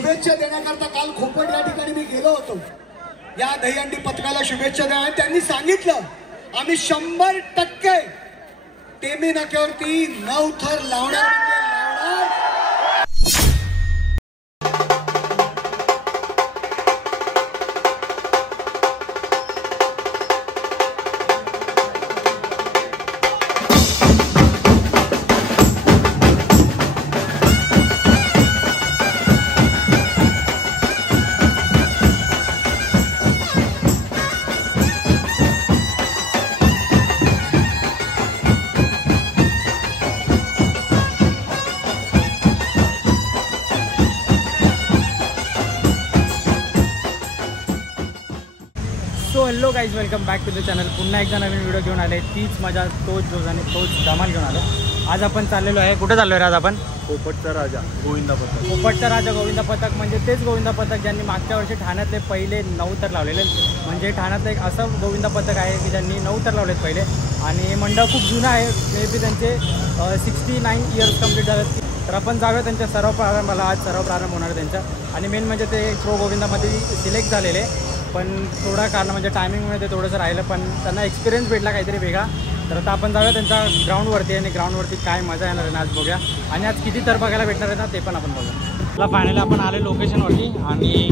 शुभेच्छा देण्याकरता काल खोपट या ठिकाणी मी गेलो होतो. या दहीहंडी पथकाला शुभेच्छा द्या. त्यांनी सांगितलं आम्ही 100% टेमी नाक्यावरती 9 थर लावणार म्हणजे लावणार. So hello guys, welcome back to the channel. पुन्हा एकदा नवीन व्हिडिओ घेऊन आले. तीच मजा, तोच जोज आणि तोच धमाल घेऊन आलो. आज आपण चाललेलो आहे. कुठे चाललो आहे आज आपण? पोपटचा राजा गोविंदा पथक. पोपटचा राजा गोविंदा पथक म्हणजे तेच गोविंदा पथक ज्यांनी मागच्या वर्षी ठाण्यातले पहिले 9 थर लावलेले. म्हणजे ठाण्यातलं एक असं गोविंदा पथक आहे की ज्यांनी 9 थर लावलेत पहिले. आणि मंडळ खूप जुना आहे. मे बी त्यांचे 69 इयर्स कंप्लीट झालेत. तर आपण जाऊया त्यांच्या सर्व प्रारंभाला. आज सर्व प्रारंभ होणार आहे त्यांचा. आणि मेन म्हणजे ते प्रो गोविंदामध्ये सिलेक्ट झालेले, पण थोडा कारण म्हणजे टायमिंगमध्ये ते थोडंसं राहिलं, पण त्यांना एक्सपिरियन्स भेटला काहीतरी वेगळा. तर आता आपण जाऊया त्यांच्या ग्राउंडवरती आणि ग्राउंडवरती काय मजा येणार आहे ना आज बघूया. आणि आज किती तर बघायला भेटणार आहे ना ते पण आपण बघूया. मला फायनली आपण आले लोकेशनवरती आणि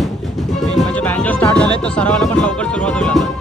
म्हणजे बँड जो स्टार्ट झाला आहे तर सरावाला पण लवकर सुरुवात होईल आता.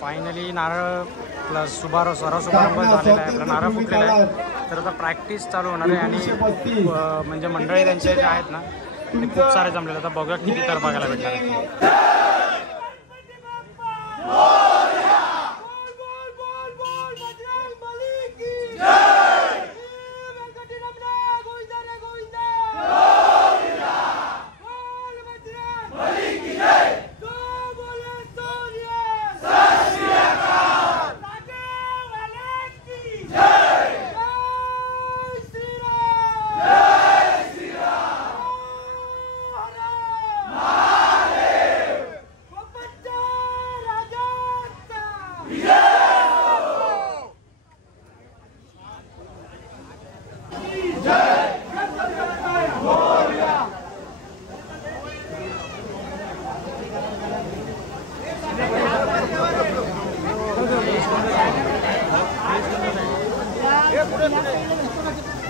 फायनली नारळ प्लस सराव शुभारंभ झालेला आहे. आपला नारळ फुटलेला आहे. तर आता प्रॅक्टिस चालू होणार आहे. आणि म्हणजे मंडळी त्यांचे जे आहेत ना ते खूप सारे जमलेले. आता बघूया किती तर बघायला भेटणार आहे.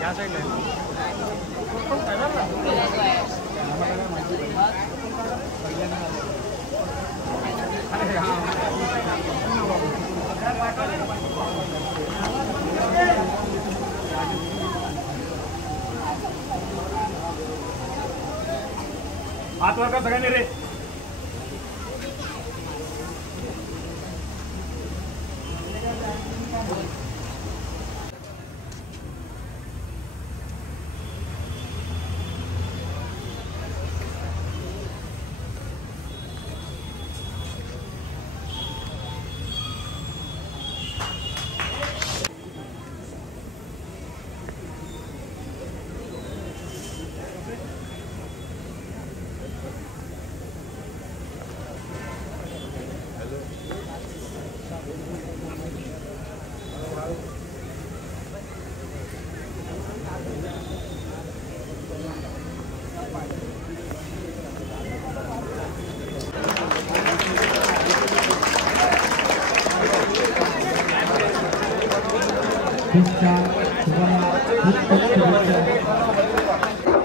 या साईडला हात वर का सगळ्यांनी रे.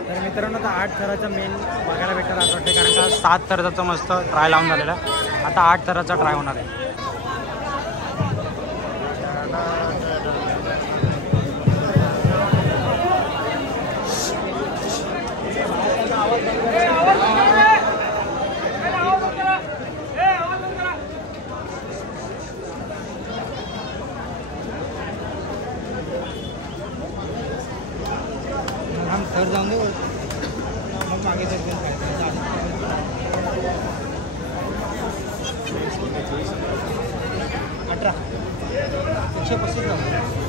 तर मित्रांनो आता 8 थराचा मेन बघायला भेटणार असं वाटतं, कारण का 7 थराचा मस्त ट्राय लावून झालेला आहे. आता 8 थराचा ट्राय होणार आहे. सर जाऊन दे मग मागे अठरा 135 जाऊ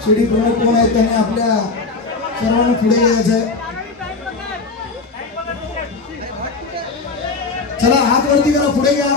शिडी प्रमुख कोण आहेत त्यांनी आपल्या सर्वांना पुढे यायचंय. चला हात वरती करा, पुढे घ्या.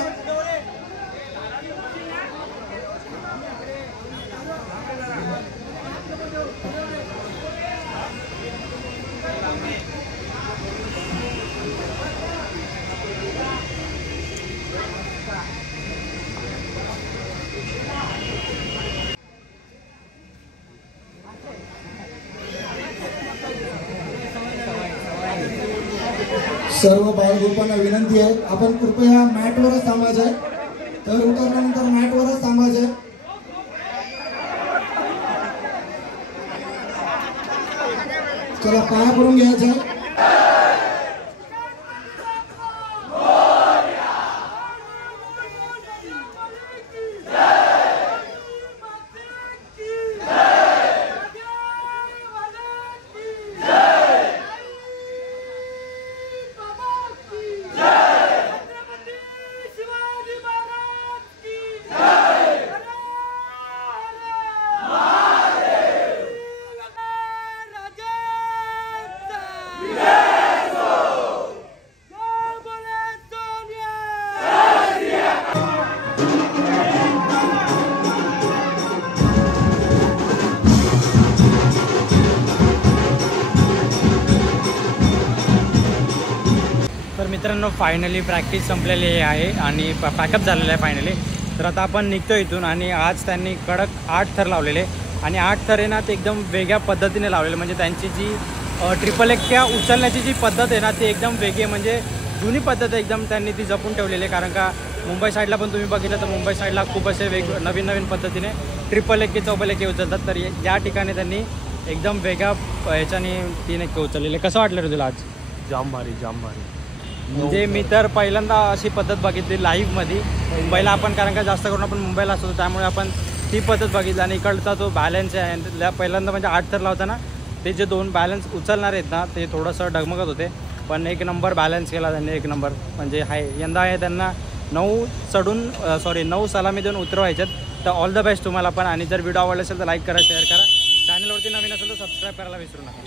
सर्व बाळगोपांना विनंती आहे, आपण कृपया मॅटवरच थांबायचं आहे. तर उतरल्यानंतर मॅटवरच थांबायचं आहे. चला पाया पडून घ्यायचं आहे. मित्रांनो फायनली प्रॅक्टिस संपलेली आहे आणि पॅकअप झालेलं आहे फायनली. तर आता आपण निघतो इथून आणि आज त्यांनी कडक 8 थर लावलेले आणि 8 थर आहे ना ते एकदम वेगळ्या पद्धतीने लावलेले. म्हणजे त्यांची जी ट्रिपल एक्या उचलण्याची जी पद्धत आहे ना ती एकदम वेगळी, म्हणजे जुनी पद्धत एकदम त्यांनी ती जपून ठेवलेली आहे. कारण का मुंबई साईडला पण तुम्ही बघितलं तर मुंबई साईडला खूप असे नवीन नवीन पद्धतीने ट्रिपल एक्के चौबल एक्के उचलतात. तर या ठिकाणी त्यांनी एकदम वेगळ्या ह्याच्याने तीन एक उचललेले. कसं वाटलं रे तुला आज? जाम भारी जाम भारी. म्हणजे मी तर पहिल्यांदा अशी पद्धत बघितली लाईव्हमध्ये. मुंबईला आपण कारण का जास्त करून आपण मुंबईला असतो त्यामुळे आपण ती पद्धत बघितली. आणि इकडचा जो बॅलन्स आहे पहिल्यांदा म्हणजे 8 थर लावताना ते जे 2 बॅलन्स उचलणार आहेत ना ते थोडंसं डगमगत होते. पण एक नंबर बॅलन्स केला त्यांनी, एक नंबर. म्हणजे यंदा आहे त्यांना 9 सलामी देऊन उतरवायच्यात. तर ऑल द बेस्ट तुम्हाला पण. आणि जर व्हिडिओ आवडला असेल तर लाईक करा, शेअर करा. चॅनलवरती नवीन असेल तर सबस्क्राईब करायला विसरू नका.